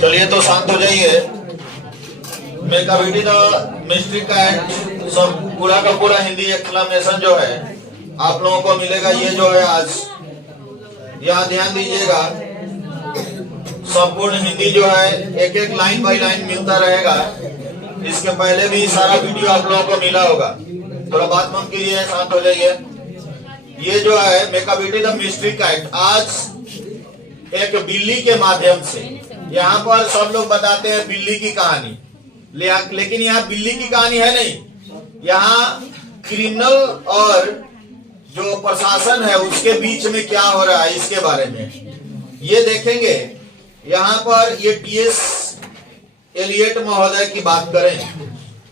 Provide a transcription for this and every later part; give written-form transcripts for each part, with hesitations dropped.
चलिए तो शांत हो जाइए। मेका बेटी द मिस्ट्री कैट सब पूरा का पूरा हिंदी एक्सप्लेनेशन जो है आप लोगों को मिलेगा। ये जो है आज यहाँ ध्यान दीजिएगा, संपूर्ण हिंदी जो है एक एक लाइन बाय लाइन मिलता रहेगा। इसके पहले भी सारा वीडियो आप लोगों को मिला होगा। थोड़ा बात बंद कीजिए, शांत हो जाइए। ये जो है मेका बेटी द मिस्ट्री कैट आज एक बिल्ली के माध्यम से यहाँ पर सब लोग बताते हैं बिल्ली की कहानी, लेकिन यहाँ बिल्ली की कहानी है नहीं। यहाँ क्रिमिनल और जो प्रशासन है उसके बीच में क्या हो रहा है इसके बारे में ये देखेंगे। यहाँ पर ये टीएस एलियट महोदय की बात करें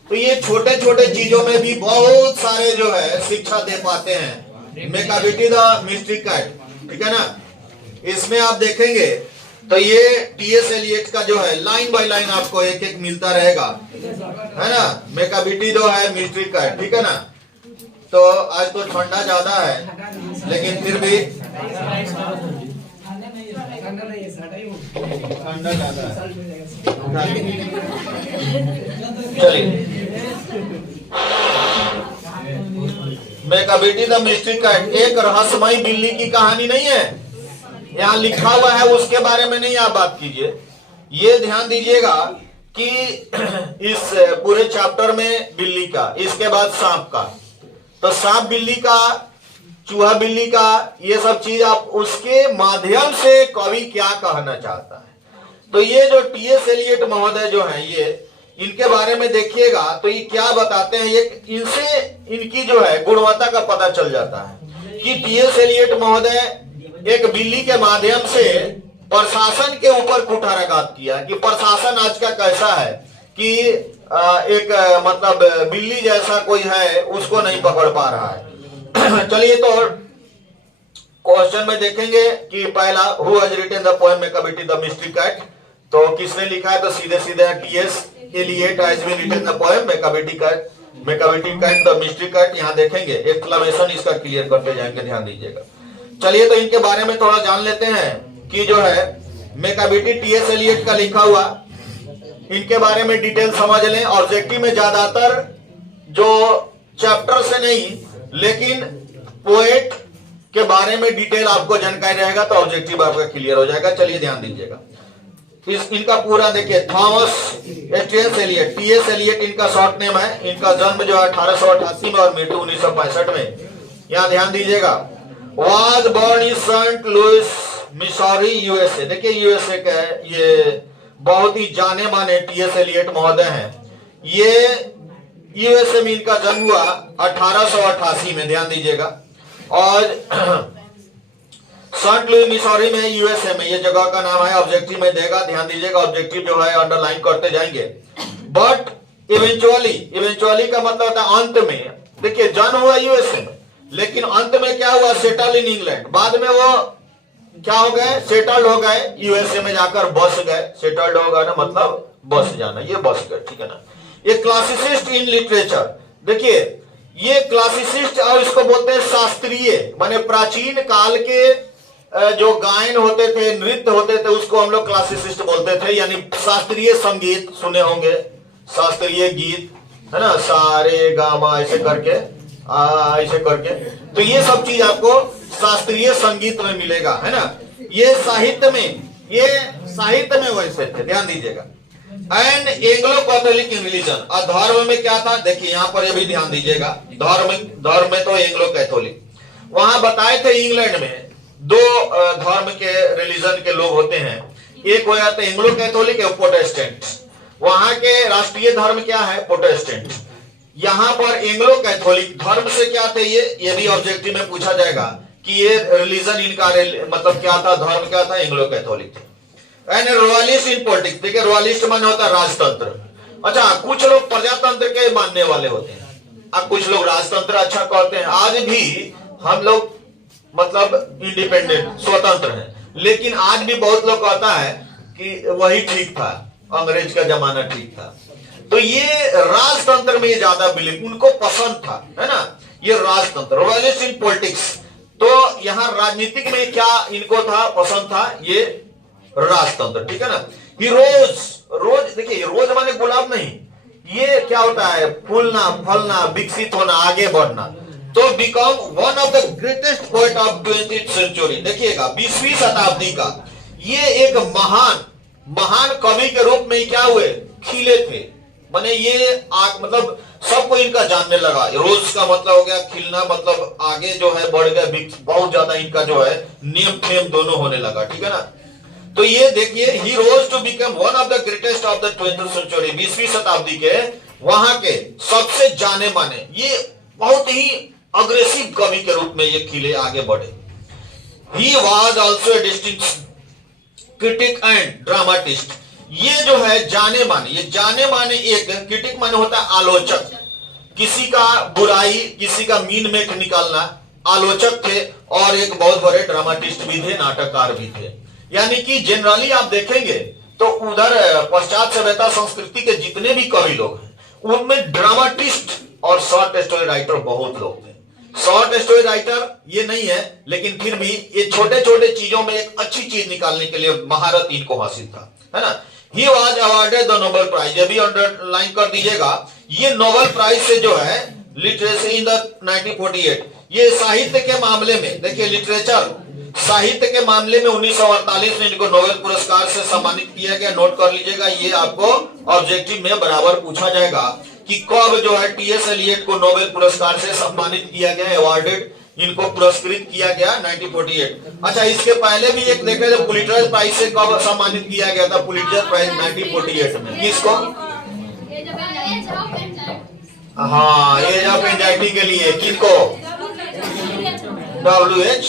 तो ये छोटे छोटे चीजों में भी बहुत सारे जो है शिक्षा दे पाते हैं। मेका बेटी द मिस्ट्री कैट, ठीक है ना। इसमें आप देखेंगे तो ये टीएस एलियट का जो है लाइन बाय लाइन आपको एक एक मिलता रहेगा, है ना। मेका बेटी जो है मिस्ट्री कैट, ठीक है ना। तो आज तो ठंडा ज्यादा है लेकिन फिर भी ठंडा ज्यादा है। चलिए, मेका बेटी द मिस्ट्री कैट एक रहस्यमयी बिल्ली की कहानी नहीं है। यहाँ लिखा हुआ है उसके बारे में नहीं आप बात कीजिए। ये ध्यान दीजिएगा कि इस पूरे चैप्टर में बिल्ली का, इसके बाद सांप का, तो सांप बिल्ली का, चूहा बिल्ली का, ये सब चीज आप उसके माध्यम से कवि क्या कहना चाहता है। तो ये जो टीएस एलियट महोदय जो है ये इनके बारे में देखिएगा तो ये क्या बताते हैं। ये इनसे इनकी जो है गुणवत्ता का पता चल जाता है कि टीएस एलियट महोदय एक बिल्ली के माध्यम से प्रशासन के ऊपर कुठाराघात किया कि प्रशासन आज का कैसा है कि एक मतलब बिल्ली जैसा कोई है उसको नहीं पकड़ पा रहा है। चलिए तो क्वेश्चन में देखेंगे कि पहला who has written the poem Macavity the mystery cat, तो किसने लिखा है तो सीधे सीधे T S Eliot has been written the poem Macavity cat the mystery cat. यहाँ देखेंगे एक्सक्लेमेशन इसका क्लियर करते जाएंगे, ध्यान दीजिएगा। चलिए तो इनके बारे में थोड़ा जान लेते हैं कि जो है मेका बेटी टीएस एलियट का लिखा हुआ, इनके बारे में डिटेल समझ लें। ऑब्जेक्टिव में ज्यादातर जो चैप्टर से नहीं लेकिन पोएट के बारे में डिटेल आपको जानकारी रहेगा तो ऑब्जेक्टिव आपका क्लियर हो जाएगा। चलिए ध्यान दीजिएगा। इनका पूरा देखिए, थॉमस एस्ट्रेंस एलियट, टीएस एलियट इनका शॉर्ट नेम है। इनका जन्म जो है 1888 में और मृत्यु 1965 में। यहाँ ध्यान दीजिएगा। Was born in Saint Louis Missouri USA. देखिए यूएसए का ये बहुत ही जाने माने टीएस एलियट महोदय हैं। ये यूएसए में इनका जन्म हुआ 1888 में, ध्यान दीजिएगा। और सेंट लुइस मिसौरी में यूएसए में, ये जगह का नाम है। ऑब्जेक्टिव में देगा, ध्यान दीजिएगा। ऑब्जेक्टिव जो है अंडरलाइन करते जाएंगे। बट इवेंचुअली का मतलब होता है अंत में। देखिए जन्म हुआ यूएसए में लेकिन अंत में क्या हुआ, सेटल इन इंग्लैंड। बाद में वो क्या हो गए, सेटल्ड हो गए, यूएसए में जाकर बस गए। सेटल्ड होगा ना मतलब बस जाना, ये बस गए, ठीक है ना। ये क्लासिसिस्ट इन लिटरेचर, देखिए ये क्लासिसिस्ट और इसको बोलते हैं शास्त्रीय, माने प्राचीन काल के जो गायन होते थे, नृत्य होते थे, उसको हम लोग क्लासिसिस्ट बोलते थे। यानी शास्त्रीय संगीत सुने होंगे, शास्त्रीय गीत, है ना, सारे गामा ऐसे करके ऐसे करके, तो ये सब चीज आपको शास्त्रीय संगीत में मिलेगा, है ना। ये साहित्य में वैसे थे, ध्यान दीजिएगा। And Anglo Catholic in religion, और धर्म में क्या था, देखिए यहाँ पर ये भी ध्यान दीजिएगा। धर्म में तो एंग्लो कैथोलिक, वहां बताए थे इंग्लैंड में दो धर्म के रिलीजन के लोग होते हैं। एक हो जाते एंग्लो कैथोलिक और प्रोटेस्टेंट। वहां के राष्ट्रीय धर्म क्या है, प्रोटेस्टेंट। यहाँ पर एंग्लो कैथोलिक धर्म से क्या थे, ये भी ऑब्जेक्टिव में पूछा जाएगा कि ये रिलीजन इनका मतलब क्या था, धर्म क्या था, Anglo Catholic. And royalist in politics, देखिए रॉयलिस्ट माने होता है राजतंत्र। अच्छा, कुछ लोग प्रजातंत्र के मानने वाले होते हैं, अब कुछ लोग राजतंत्र अच्छा कहते हैं। आज भी हम लोग मतलब इंडिपेंडेंट स्वतंत्र हैं, लेकिन आज भी बहुत लोग कहता है कि वही ठीक था, अंग्रेज का जमाना ठीक था। तो ये राजतंत्र में ज्यादा बिलीव, उनको पसंद था, है ना, ये राजतंत्र, रॉयलिस्ट इन पॉलिटिक्स। तो यहाँ राजनीतिक में क्या इनको था, पसंद था, ये राजतंत्र, ठीक है ना। ही रोज, रोज देखिए, रोज माने गुलाब नहीं, ये क्या होता है, फूलना, फलना, विकसित होना, आगे बढ़ना। तो become one of the greatest poet of 20th century. देखिएगा 20वीं शताब्दी का ये एक महान कवि के रूप में क्या हुए, खिले थे। माने ये मतलब सबको इनका जानने लगा। रोज का मतलब हो गया खिलना, मतलब आगे जो है बढ़ गया, बहुत ज्यादा इनका जो है नेम फेम दोनों होने लगा, ठीक है ना। तो ये देखिए, he rose to become one of the greatest of the 20th century, 20वीं शताब्दी के वहां के सबसे जाने माने, ये बहुत ही अग्रेसिव कवि के रूप में ये खिले, आगे बढ़े। He was also a distinct critic and dramatist. ये जो है जाने माने, ये जाने माने, एक क्रिटिक माने होता है आलोचक, किसी का बुराई, किसी का मीन मेट निकालना, आलोचक थे, और एक बहुत बड़े ड्रामाटिस्ट भी थे, नाटककार भी थे। यानी कि जनरली आप देखेंगे तो उधर पश्चात सभ्यता संस्कृति के जितने भी कवि लोग हैं उनमें ड्रामाटिस्ट और शॉर्ट स्टोरी राइटर बहुत लोग थे। शॉर्ट स्टोरी राइटर ये नहीं है, लेकिन फिर भी ये छोटे छोटे चीजों में एक अच्छी चीज निकालने के लिए महारत इनको हासिल था, है ना। He was awarded the Nobel prize, ये भी अंडरलाइन कर दीजिएगा। ये नोबेल प्राइज से जो है लिटरेचर इन द 1948, ये साहित्य के मामले में देखिए, लिटरेचर साहित्य के मामले में 1948 में इनको नोबेल पुरस्कार से सम्मानित किया गया। नोट कर लीजिएगा, ये आपको ऑब्जेक्टिव में बराबर पूछा जाएगा कि कब जो है टी.एस. एलियट को नोबेल पुरस्कार से सम्मानित किया गया, अवार्डेड, इनको पुरस्कृत किया गया 1948। अच्छा, इसके पहले भी एक देखे तो पुलिट्जर प्राइज से कब सम्मानित किया गया था, पुलिट्जर प्राइज 1948 में, किसको? हाँ, एज ऑफ एंजाइटी के लिए किनको? W.H.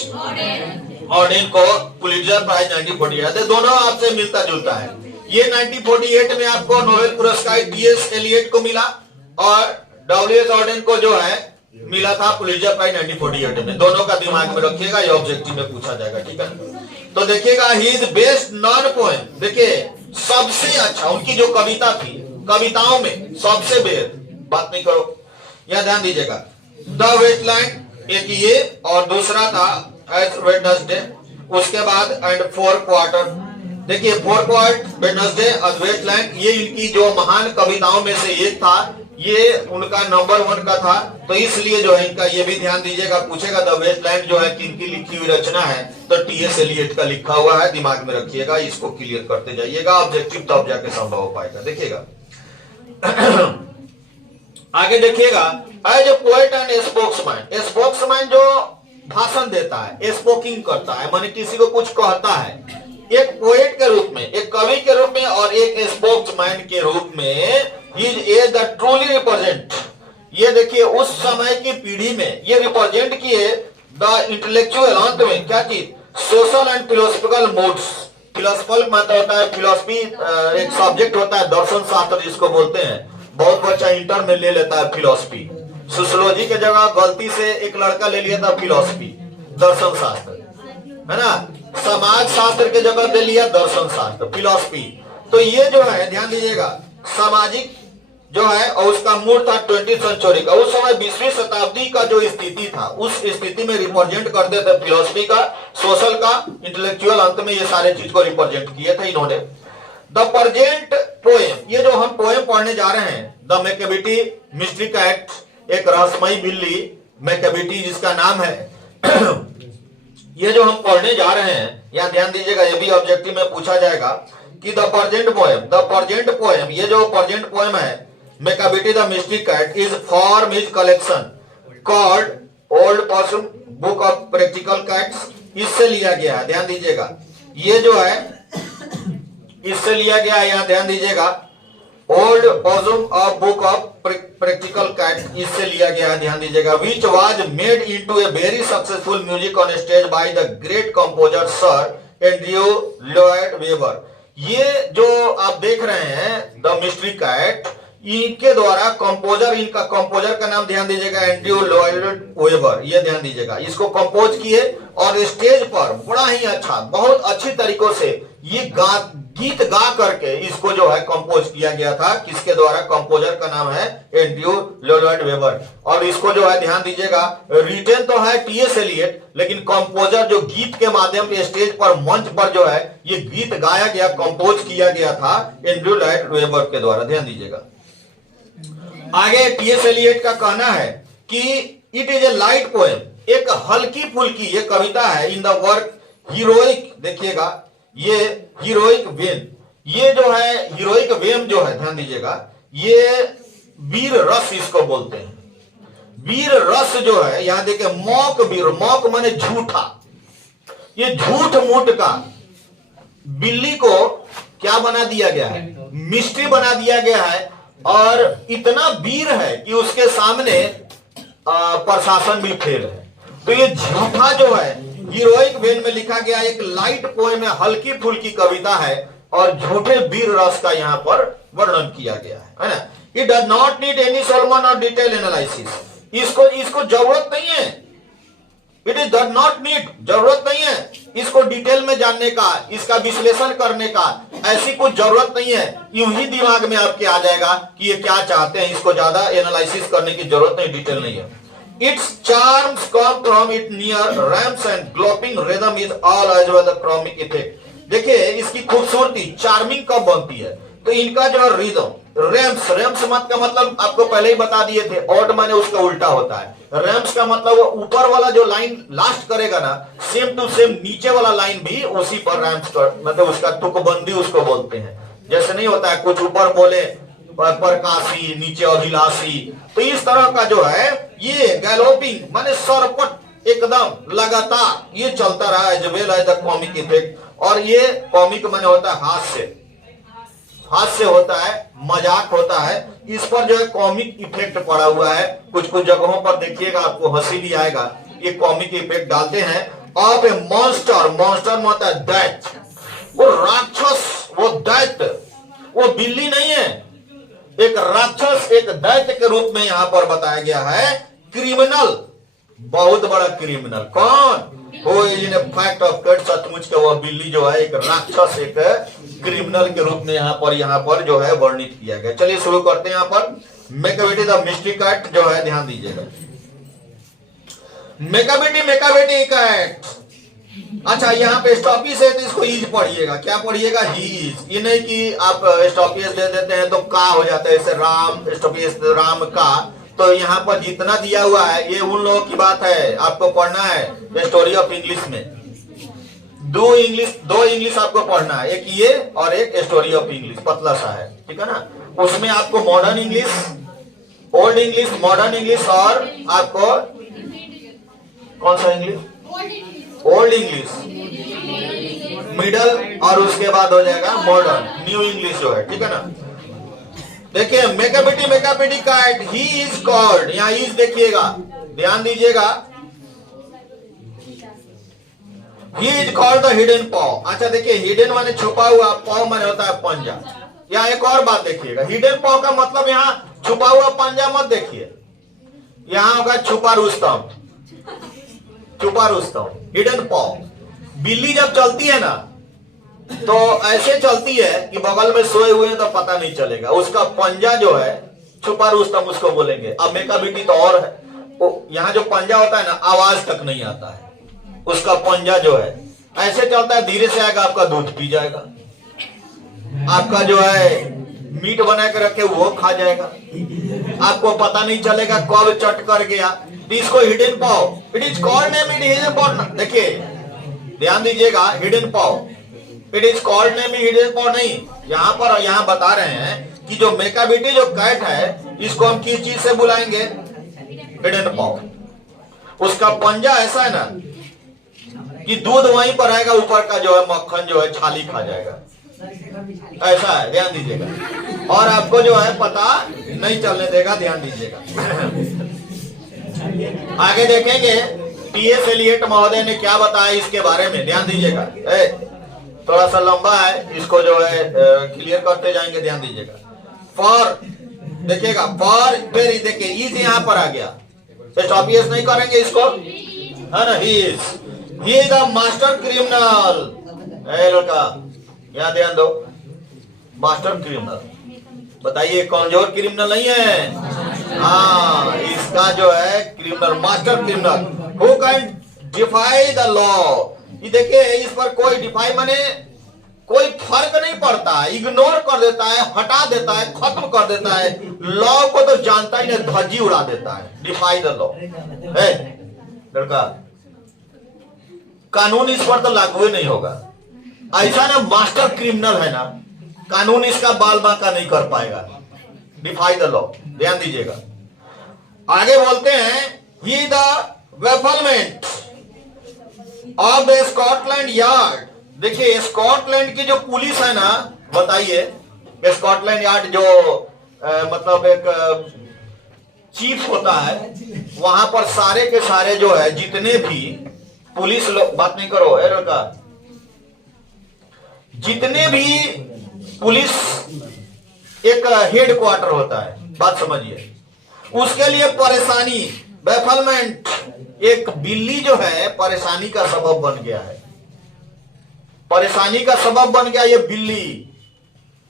ऑर्डेन को पुलिट्जर प्राइज 1948। दोनों आपसे मिलता जुलता है। ये 1948 में आपको नोबेल पुरस्कार टी.एस. एलियट को मिला, और W.H. ऑर्डेन को जो है मिला था पुलिट्जर प्राइज 1948 में। दोनों का दिमाग में रखिएगा, ये ऑब्जेक्टिव में पूछा जाएगा, ठीक है। तो देखिएगा, he is best non poem, देखिए सबसे अच्छा उनकी जो कविता थी, कविताओं में सबसे बेस्ट, बात नहीं करो, यह ध्यान दीजिएगा। द वेटलैंड एक ये, और दूसरा था एज वेडनेसडे, उसके बाद एंड फोर क्वार्टर। देखिए फोर क्वार्टर, वेडनेसडे और वेटलैंड, ये इनकी जो महान कविताओं में से एक था, ये उनका नंबर 1 का था। तो इसलिए जो है इनका ये भी ध्यान दीजिएगा, पूछेगा द वेटलैंड जो है किनकी लिखी हुई रचना है, तो टी.एस. एलियट का लिखा हुआ है, दिमाग में रखिएगा, इसको क्लियर करते जाइएगा, ऑब्जेक्टिव तब जाके संभव हो पाएगा। देखिएगा आगे देखिएगा, as a poet and spokesman, spokesman जो भाषण देता है, स्पोकिंग करता है, माने किसी को कुछ कहता है, एक पोएट के रूप में, एक कवि के रूप में, और एक स्पोक्समैन के रूप में, ये द ट्रूली रिप्रेजेंट, ये देखिए उस समय की पीढ़ी में ये रिप्रेजेंट किए द इंटेलेक्चुअल, अंत में क्या चीज, सोशल एंड फिलोसफिकल मूड्स। फिलोसफल मतलब होता है फिलोसफी, एक सब्जेक्ट होता है दर्शन शास्त्र जिसको बोलते हैं, बहुत बच्चा इंटर में ले लेता है फिलोसफी, सोशियोलॉजी के जगह गलती से एक लड़का ले लिया था फिलोसफी, दर्शन शास्त्र, है ना, समाज शास्त्र के जगह ले लिया दर्शन शास्त्र, फिलोसफी। तो ये जो है ध्यान दीजिएगा, सामाजिक जो है, और उसका मूड था 20th सेंचुरी का, उस समय 20वीं शताब्दी का जो स्थिति था, उस स्थिति में रिप्रेजेंट करते थे फिलोसफी का, सोशल का, इंटेलेक्चुअल, अंत में ये सारे चीज को रिप्रेजेंट किए थे इन्होंने। द प्रेजेंट पोएम, ये जो हम पोएम पढ़ने जा रहे हैं, द मैकेबेटी मिस्ट्री कैट, एक रहस्यमयी बिल्ली मैकेबेटी जिसका नाम है ये जो हम पढ़ने जा रहे हैं, यहाँ ध्यान दीजिएगा, ये भी ऑब्जेक्टिव में पूछा जाएगा कि द प्रेजेंट पोएम, ये जो प्रेजेंट पोएम है Macavity the mystery cat is from his collection called old person book of practical cats, इससे लिया गया है, ध्यान दीजिएगा, ये जो है इससे लिया गया है, यहाँ ध्यान दीजिएगा, old person of book of practical cat, इससे लिया गया है, ध्यान दीजिएगा, which was made into a very successful music on stage by the great composer sir Andrew Lloyd Webber. ये जो आप देख रहे हैं द मिस्ट्री कैट, इनके द्वारा कंपोजर, इनका कंपोजर का नाम ध्यान दीजिएगा एंड्रयू लॉयड वेबर, ये ध्यान दीजिएगा। इसको कंपोज किए और स्टेज पर बड़ा ही अच्छा, बहुत अच्छी तरीकों से ये गीत गा करके इसको जो है कंपोज किया गया था। किसके द्वारा? कंपोजर का नाम है एंड्रयू लॉयड वेबर। और इसको जो है ध्यान दीजिएगा, रिटेन तो है टी.एस. एलियट, लेकिन कंपोजर जो गीत के माध्यम से स्टेज पर, मंच पर जो है ये गीत गाया गया, कंपोज किया गया था एंड्रयू लॉयड वेबर के द्वारा। ध्यान दीजिएगा। आगे टी.एस. एलियट का कहना है कि it is a light poem, एक हल्की फुल्की ये कविता है, इन द वर्क हीरोइक, देखिएगा ये हीरोइक वेन, ये जो है हीरोइक वेम जो है, ध्यान दीजिएगा, ये वीर रस इसको बोलते हैं। वीर रस जो है, यहां देखिए मौक वीर, मौक माने झूठा, ये झूठ मूठ का बिल्ली को क्या बना दिया गया है? मिस्ट्री बना दिया गया है। और इतना वीर है कि उसके सामने प्रशासन भी फेल है। तो ये झूठा जो है हीरोइक वेन में लिखा गया एक लाइट पोएम है, हल्की फुल्की कविता है और झूठे वीर रस का यहाँ पर वर्णन किया गया है ना। It does not need any Solomon और डिटेल एनालिसिस, इसको जरूरत नहीं है। It is does not need, जरूरत नहीं है इसको डिटेल में जानने का, इसका विश्लेषण करने का, ऐसी कुछ जरूरत नहीं है। यूं ही दिमाग में आपके आ जाएगा कि ये क्या चाहते हैं, इसको ज्यादा एनालिसिस करने की जरूरत नहीं, डिटेल नहीं है। Its charms come from its near ramps and galloping rhythm is all as well the chromic effect। देखिए इसकी खूबसूरती, चार्मिंग कब बनती है? तो इनका जो है रिदम, रैम्स, रैम्स मत का मतलब आपको पहले ही बता दिए थे, ऑड माने उसका उल्टा होता है। रैम्स का मतलब वो ऊपर वाला जो लाइन लास्ट करेगा ना, सेम टू सेम नीचे वाला लाइन भी उसी पर रैम्स कर, मतलब उसका तुकबंदी उसको बोलते हैं। जैसे नहीं होता है कुछ ऊपर बोले प्रकाशी, नीचे अभिलाषी, तो इस तरह का जो है ये गैलोपिंग माने सरपट एकदम लगातार ये चलता रहा है, well as the comic effect. और ये कॉमिक माने होता है हास्य, हास्य होता है, मजाक होता है, इस पर जो है कॉमिक इफेक्ट पड़ा हुआ है। कुछ कुछ जगहों पर देखिएगा आपको हंसी भी आएगा, ये कॉमिक इफेक्ट डालते हैं। अब ए मॉन्स्टर, मॉन्स्टर में होता है दैट, वो राक्षस, वो दैट, वो बिल्ली नहीं है, एक राक्षस, एक दैत्य के रूप में यहां पर बताया गया है। क्रिमिनल, बहुत बड़ा क्रिमिनल, कौन? वो इन फैक्ट ऑफ फैक्ट, सचमुच का वह बिल्ली जो है एक राक्षस, एक क्रिमिनल के रूप में यहाँ पर जो है वर्णित किया गया। चलिए शुरू करते हैं। यहाँ पर मेकाबेटी द मिस्ट्री कैट जो है, ध्यान दीजिएगा, मेकाबेटी कैट। अच्छा यहाँ पे स्टॉपीज है तो इसको ईज पढ़िएगा। क्या पढ़िएगा? He is. ये नहीं कि आप स्टॉपीज दे देते हैं तो का हो जाता है, जैसे राम स्टॉपीज, राम का। तो यहाँ पर जितना दिया हुआ है ये उन लोगों की बात है, आपको पढ़ना है स्टोरी ऑफ इंग्लिश में। दो इंग्लिश आपको पढ़ना है, एक ये और एक स्टोरी ऑफ इंग्लिश, पतला सा है, ठीक है ना। उसमें आपको modern English, old English, modern English और आपको कौन सा इंग्लिश? ओल्ड इंग्लिश, मिडल और उसके बाद हो जाएगा मॉडर्न, न्यू इंग्लिश जो है, ठीक है ना। देखिए मेकाबेटी कैट, ही इज कॉल्ड, यहाँ इज देखिएगा, ध्यान दीजिएगा, he is called the hidden पॉ। अच्छा देखिए हिडन माने छुपा हुआ, पॉ माने होता है पंजा। यहाँ एक और बात देखिएगा, हिडन पॉ का मतलब यहाँ छुपा हुआ पंजा मत देखिए, यहाँ होगा छुपा रुस्तम, छुपा रुस्तम, हिडन पॉ। बिल्ली जब चलती है ना तो ऐसे चलती है कि बगल में सोए हुए हैं तो पता नहीं चलेगा, उसका पंजा जो है छुपा रुस्तम उसको बोलेंगे। अब मेकाबेटी तो और है, यहाँ जो पंजा होता है ना आवाज तक नहीं आता है, उसका पंजा जो है ऐसे चलता है, धीरे से आएगा आपका दूध पी जाएगा, आपका जो है मीट बना के रखे वो खा जाएगा, आपको पता नहीं चलेगा कब चट कर गया। इसको हिडन पॉ, it is called name, it is important. देखिए ध्यान दीजिएगा, हिडन पॉ, it is called name, hidden पॉ नहीं। यहाँ पर यहाँ बता रहे हैं कि जो मेकाबेटी जो कैट है इसको हम किस चीज से बुलाएंगे? हिडन पॉ। उसका पंजा ऐसा है ना कि दूध वहीं पर आएगा, ऊपर का जो है मक्खन जो है छाली खा जाएगा, ऐसा है, ध्यान दीजिएगा। और आपको जो है पता नहीं चलने देगा, ध्यान दीजिएगा। आगे देखेंगे टी.एस. एलियट महोदय ने क्या बताया इसके बारे में, ध्यान दीजिएगा। थोड़ा सा लंबा है, इसको जो है क्लियर करते जाएंगे, ध्यान दीजिएगा। फॉर देखिएगा फॉर वेरी, देखिए इज यहां पर आ गया, ऑब्वियस नहीं करेंगे इसको, है ना। He is the master criminal. लड़का यहां ध्यान दो, मास्टर क्रिमिनल, बताइए कमजोर क्रिमिनल नहीं है। हाँ, इसका जो है criminal, master criminal who can defy the law. ये देखिए इस पर कोई डिफाई माने कोई फर्क नहीं पड़ता, इग्नोर कर देता है, हटा देता है, खत्म कर देता है, लॉ को तो जानता ही नहीं, धज्जी उड़ा देता है। डिफाई द लॉ है लड़का, कानून इस पर तो लागू ही नहीं होगा। ऐसा ना मास्टर क्रिमिनल है ना, कानून इसका बाल बांका नहीं कर पाएगा। डिफाई द लॉ, ध्यान दीजिएगा। आगे बोलते हैं he the bafflement of the Scotland yard. देखिए स्कॉटलैंड की जो पुलिस है ना, बताइए स्कॉटलैंड यार्ड जो मतलब एक चीफ होता है, वहां पर सारे के सारे जो है जितने भी पुलिस लोग, बात नहीं करो है लड़का, जितने भी पुलिस एक हेड क्वार्टर होता है, बात समझिए, उसके लिए परेशानी, बेफलमेंट, एक बिल्ली जो है परेशानी का सबब बन गया है, परेशानी का सबब बन गया ये बिल्ली।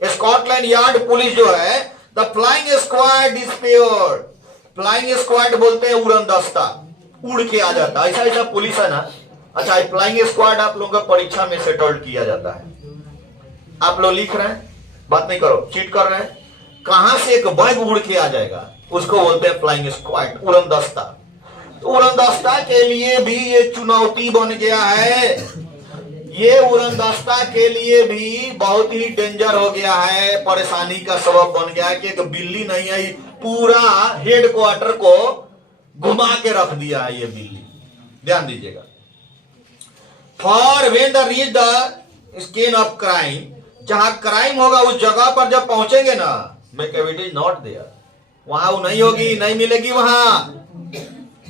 स्कॉटलैंड यार्ड पुलिस जो है, the flying squad despair, flying squad बोलते हैं उड़न दस्ता, उड़ के आ जाता, ऐसा ऐसा पुलिस है ना। अच्छा, फ्लाइंग स्क्वाड आप लोगों को परीक्षा में सेटल्ड किया जाता है, आप लोग लिख रहे हैं, बात नहीं करो, चीट कर रहे हैं, कहां से एक बैग उड़ के आ जाएगा, उसको बोलते हैं फ्लाइंग स्क्वाड, उड़न दस्ता। तो उड़न दस्ता के लिए भी ये चुनौती बन गया है, ये उड़न दस्ता के लिए भी बहुत ही डेंजर हो गया है, परेशानी का सबब बन गया है कि एक बिल्ली नहीं है, पूरा हेड क्वार्टर को घुमा के रख दिया है ये बिल्ली। ध्यान दीजिएगा, for when the reach the scan of crime, जहां क्राइम होगा उस जगह पर जब पहुंचेंगे ना, मैकेविटी इज नॉट देयर, वहां वो नहीं होगी, नहीं मिलेगी। वहां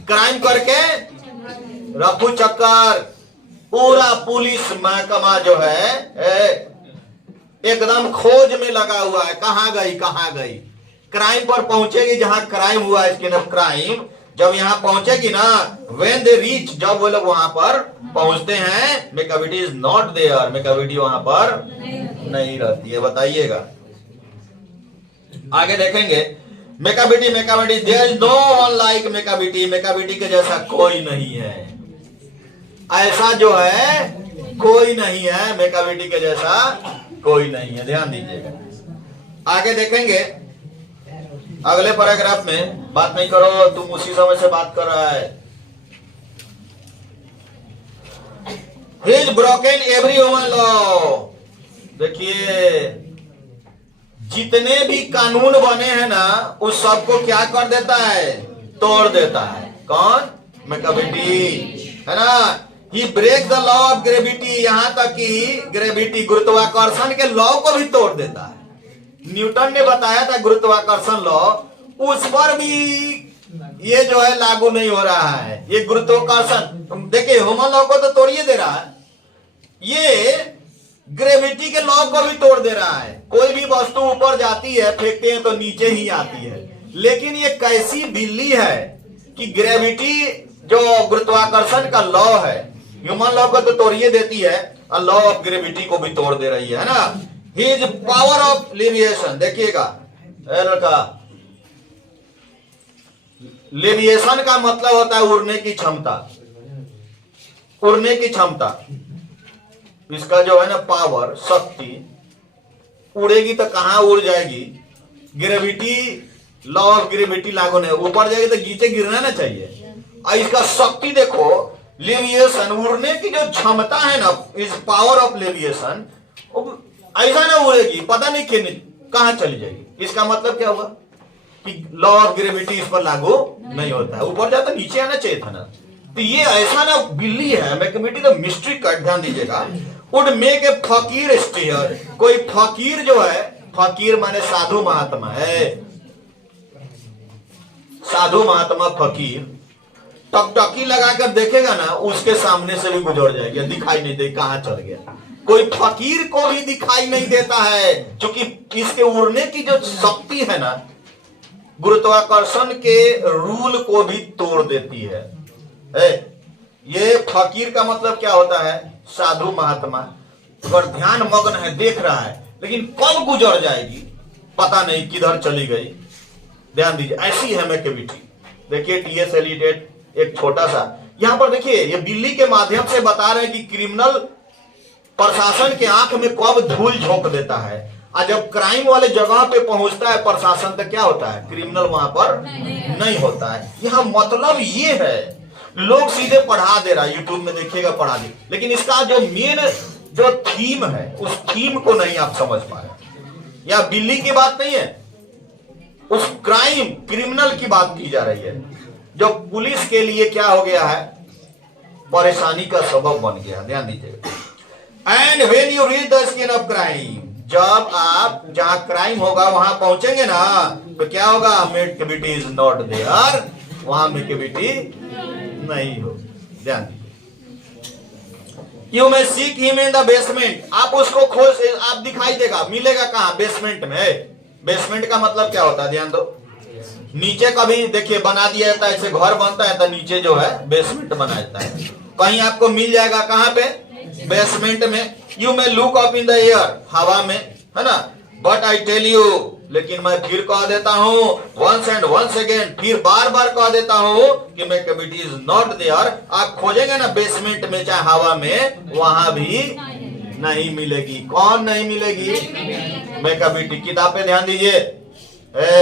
क्राइम करके रफू चक्कर, पूरा पुलिस महकमा जो है एकदम खोज में लगा हुआ है, कहां गई कहां गई। क्राइम पर पहुंचेगी, जहां क्राइम हुआ स्केन ऑफ क्राइम, जब यहां पहुंचेगी ना, व्हेन दे रीच, जब वो लोग वहां पर पहुंचते हैं, Macavity is not there, Macavity वहां पर नहीं रहती है। बताइएगा, आगे देखेंगे Macavity, Macavity, there is no one like Macavity, Macavity के जैसा कोई नहीं है, ऐसा जो है कोई नहीं है, मैकेविटी के जैसा कोई नहीं है। ध्यान दीजिएगा, आगे देखेंगे अगले पैराग्राफ में, बात नहीं करो, तुम उसी समय से बात कर रहा है। He's broken every human law। देखिए जितने भी कानून बने हैं ना, उस सबको क्या कर देता है, तोड़ देता है। कौन? मैकेविटी, है ना। He break the law of gravity, यहां तक कि ग्रेविटी, गुरुत्वाकर्षण के लॉ को भी तोड़ देता है। न्यूटन ने बताया था गुरुत्वाकर्षण लॉ, उस पर भी ये जो है लागू नहीं हो रहा है। ये गुरुत्वाकर्षण देखिए ह्यूमन लॉ को तो तोड़िए दे रहा है, ये ग्रेविटी के लॉ को भी तोड़ दे रहा है। कोई भी वस्तु ऊपर जाती है, फेंकते हैं तो नीचे ही आती है, लेकिन ये कैसी बिल्ली है कि ग्रेविटी जो गुरुत्वाकर्षण का लॉ है, ह्यूमन लॉ को तो तोड़िए देती है और लॉ ऑफ ग्रेविटी को भी तोड़ दे रही है ना। हिज पावर ऑफ लेविएशन, देखिएगा लड़का, लेविएशन का मतलब होता है उड़ने की क्षमता, उड़ने की क्षमता। इसका जो है ना पावर, शक्ति, उड़ेगी तो कहां उड़ जाएगी, ग्रेविटी, लॉ ऑफ ग्रेविटी लागू नहीं, ऊपर जाएगी तो नीचे गिरना ना चाहिए। और इसका शक्ति देखो, लेविएशन, उड़ने की जो क्षमता है ना, इस पावर ऑफ लेविएशन, ऐसा ना उड़ेगी, पता नहीं कहां चली जाएगी। इसका मतलब क्या हुआ कि लॉ ऑफ ग्रेविटी इस पर लागू नहीं होता है, ऊपर जाता नीचे आना चाहिए था ना। तो ये ऐसा ना बिल्ली है, मैकेविटी द मिस्ट्री कट, ध्यान दीजिएगा। वुड मेक ए फकीर स्टेयर, कोई फकीर जो है, फकीर माने साधु महात्मा है, साधु महात्मा फकीर, टकटकी लगाकर देखेगा ना, उसके सामने से भी गुजर जाएगा, दिखाई नहीं दे कहां चल गया। कोई फकीर को भी दिखाई नहीं देता है, क्योंकि इसके उड़ने की जो शक्ति है ना, गुरुत्वाकर्षण के रूल को भी तोड़ देती है। ये फकीर का मतलब क्या होता है? साधु महात्मा। अगर ध्यान मग्न है, देख रहा है, लेकिन कब गुजर जाएगी पता नहीं, किधर चली गई। ध्यान दीजिए, ऐसी है मैकेविटी। देखिए टीएस एलियट एक छोटा सा, यहां पर देखिए ये बिल्ली के माध्यम से बता रहे हैं कि क्रिमिनल प्रशासन के आंख में कब धूल झोंक देता है, और जब क्राइम वाले जगह पे पहुंचता है प्रशासन, तो क्या होता है? क्रिमिनल वहां पर नहीं होता है। यहाँ मतलब ये है, लोग सीधे पढ़ा दे रहा है, यूट्यूब में देखिएगा पढ़ा दे, लेकिन इसका जो मेन जो थीम है, उस थीम को नहीं आप समझ पा रहे। या बिल्ली की बात नहीं है, उस क्राइम क्रिमिनल की बात की जा रही है, जो पुलिस के लिए क्या हो गया है? परेशानी का सबब बन गया। ध्यान दीजिएगा। And when you reach the skin of crime, जब आप जहां क्राइम होगा वहां पहुंचेंगे ना, तो क्या होगा? मैकेविटी इज नॉट देयर, वहां मैकेविटी नहीं हो। ध्यान दीजिए। You may seek him in the basement, आप उसको खोज, आप दिखाई देगा, मिलेगा कहां? बेसमेंट में। बेसमेंट का मतलब क्या होता है? ध्यान दो, नीचे कभी देखिए बना दिया जाता है, ऐसे घर बनता है तो नीचे जो है बेसमेंट बना जाता है, कहीं आपको मिल जाएगा कहां पे? बेसमेंट में। You may look up in the air, हवा में, है ना। बट आई टेल यू, लेकिन मैं फिर कह देता हूं, वंस एंड वंस अगेन, फिर बार बार कह देता हूं कि मैकेविटी इज नॉट देयर। आप खोजेंगे ना बेसमेंट में चाहे हवा में, वहां भी नहीं मिलेगी। कौन नहीं मिलेगी? मैकेविटी। किताब पे ध्यान दीजिए,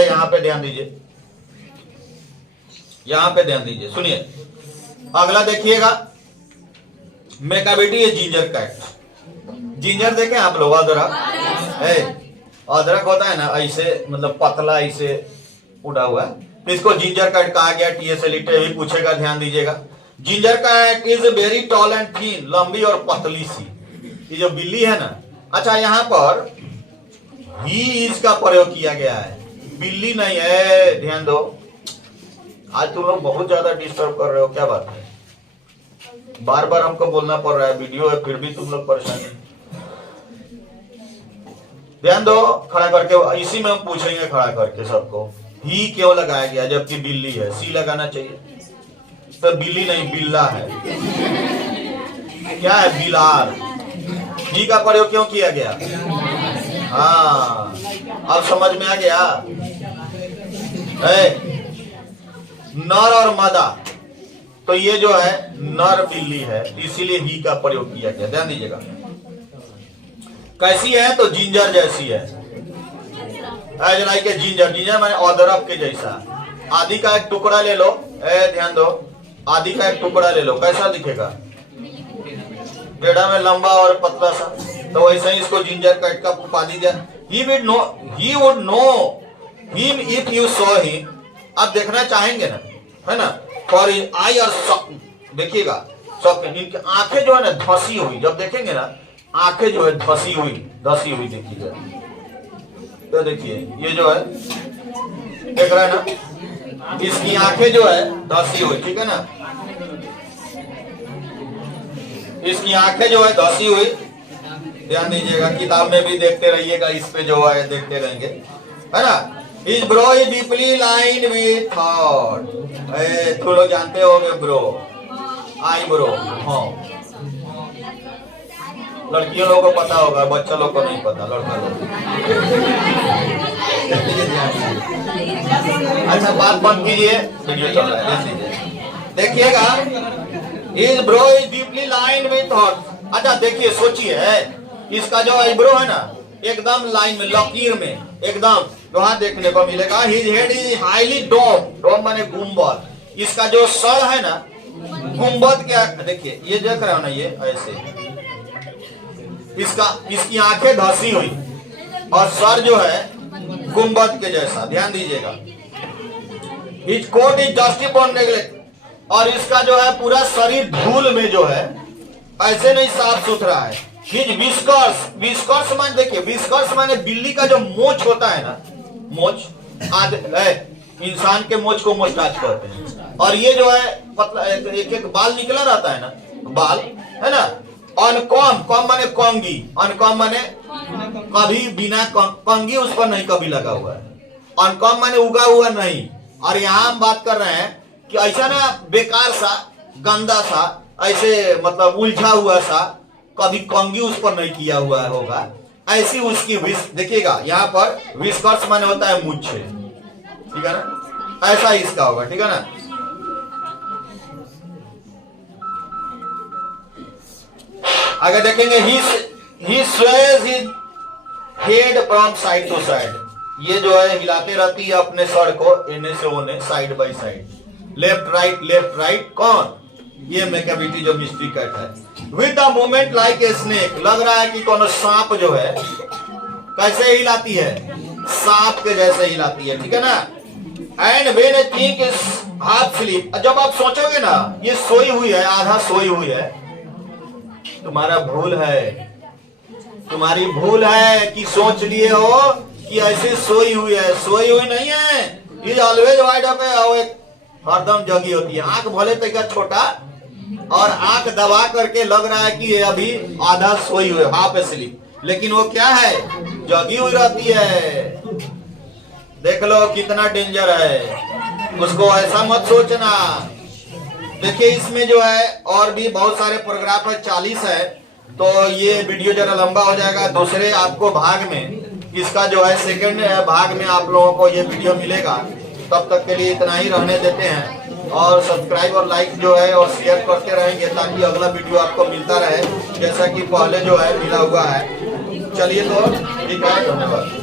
यहां पे ध्यान दीजिए, यहां पे ध्यान दीजिए, सुनिए अगला देखिएगा। मैकेविटी है जिंजर कैट। जिंजर देखे आप लोग? अदरक, अदरक होता है ना ऐसे, मतलब पतला ऐसे उड़ा हुआ, तो इसको जिंजर कैट कहा गया। टीएस एलिट भी पूछेगा, ध्यान दीजिएगा। Ginger cat is very tall and thin, लंबी और पतली सी। ये जो बिल्ली है ना, अच्छा यहाँ पर ही इज का प्रयोग किया गया है, बिल्ली नहीं है। ध्यान दो, आज तुम लोग बहुत ज्यादा डिस्टर्ब कर रहे हो, क्या बात है? बार बार हमको बोलना पड़ रहा है, वीडियो है फिर भी तुम लोग परेशान है। ध्यान दो, खड़ा करके, इसी में हम पूछेंगे खड़ा करके सबको, ही क्यों लगाया गया जबकि बिल्ली है? सी लगाना चाहिए, तो बिल्ली नहीं बिल्ला है। क्या है? बिलार। ही का प्रयोग क्यों किया गया? हाँ, अब समझ में आ गया। नर और मादा, तो ये जो है नर बिल्ली है, इसीलिए ही का प्रयोग किया गया। ध्यान दीजिएगा। कैसी है? तो जिंजर जैसी है। के जिंजर, जिंजर माने अदरक के जैसा। आदि का एक टुकड़ा ले लो, ध्यान दो, आदि का एक टुकड़ा ले लो, कैसा दिखेगा? टेढ़ा में लंबा और पतला सा, तो वैसे ही इसको जिंजर कैट का उपाधि दिया। He would know him if you saw him। आप देखना चाहेंगे ना, है ना? For his eye are shock, देखिएगा, shock, इनकी आंखें जो है ना धसी हुई, जब देखेंगे ना आंखें जो है धसी हुई देखिएगा। तो देखिए ये जो है, देख रहे हैं ना, इसकी आंखें जो है धसी हुई, ठीक है ना, इसकी आंखें जो है धसी हुई। ध्यान दीजिएगा, किताब में भी देखते रहिएगा, इस पे जो है देखते रहेंगे, है ना। His brow is deeply lined with thought। तुम लोग जानते होंगे ब्रो, आई ब्रो, हाँ, लड़कियों लोगों को पता होगा, बच्चा लोग को नहीं पता, लड़का लोग। अच्छा बात बंद कीजिए, वीडियो चल रहा है, देखिएगा। His brow is deeply lined with thought। अच्छा देखिए, सोचिए, इसका जो आईब्रो है ना एकदम लाइन में, लकीर में एकदम वहां देखने को मिलेगा। His head is highly domed, डोम माने गुम्बद। इसका जो सर है ना, गुम्बद क्या, देखिए ये देख रहे हो ना, ये ऐसे, इसकी आंखें धसी हुई और सर जो है गुम्बद के जैसा। ध्यान दीजिएगा। His coat is dusty upon neglect, और इसका जो है पूरा शरीर धूल में जो है ऐसे नहीं साफ सुथरा है। His whiskers, whiskers माने देखिए, whiskers माने बिल्ली का जो मोच होता है ना, मोच, इंसान के मोच को मोस्टाच कहते हैं, और ये जो है पतला एक एक बाल निकला रहता है ना, बाल, है ना। अनकॉम, कॉम माने कंगी, अनकॉम माने कभी बिना कंगी उस पर नहीं कभी लगा हुआ है, अनकॉमन माने उगा हुआ नहीं। और यहाँ हम बात कर रहे हैं कि ऐसा ना बेकार सा, गंदा सा, ऐसे मतलब उलझा हुआ सा, कभी कंघी उस पर नहीं किया हुआ होगा, ऐसी उसकी विष। देखिएगा यहाँ पर विस्कर्स माने होता है मुच्छे, ठीक है ना, ऐसा इसका होगा, ठीक है ना। आगे देखेंगे he sways his head from side to side, ये जो है हिलाते रहती है अपने सर को इन्हें से ओने, side by side, left right. कौन? ये मैकाविटी जो मिस्ट्री कैट है। With the movement like a snake, लग रहा है कि कौन सांप जो है कैसे हिलाती है, सांप के जैसे हिलाती है, ठीक है ना। And when I think is half sleep, जब आप सोचोगे ना ये सोई हुई है, आधा सोई हुई है, तुम्हारा भूल है, तुम्हारी भूल है कि सोच लिए हो कि ऐसे सोई हुई है। सोई हुई नहीं है, ये ऑलवेज वाइड अप है और एक हरदम जगी होती है। आंख भले तक छोटा और आंख दबा करके लग रहा है कि ये अभी आधा सोई हुई है, हाफ स्लीप, लेकिन वो क्या है, जगी हुई रहती है। देख लो कितना डेंजर है, उसको ऐसा मत सोचना। देखिए इसमें जो है और भी बहुत सारे पैराग्राफ है, 40 है, तो ये वीडियो जरा लंबा हो जाएगा। दूसरे आपको भाग में इसका जो है सेकंड भाग में आप लोगों को ये वीडियो मिलेगा। तब तक के लिए इतना ही रहने देते हैं, और सब्सक्राइब और लाइक जो है और शेयर करते रहेंगे ताकि अगला वीडियो आपको मिलता रहे जैसा कि पहले जो है मिला हुआ है। चलिए तो ठीक है, धन्यवाद।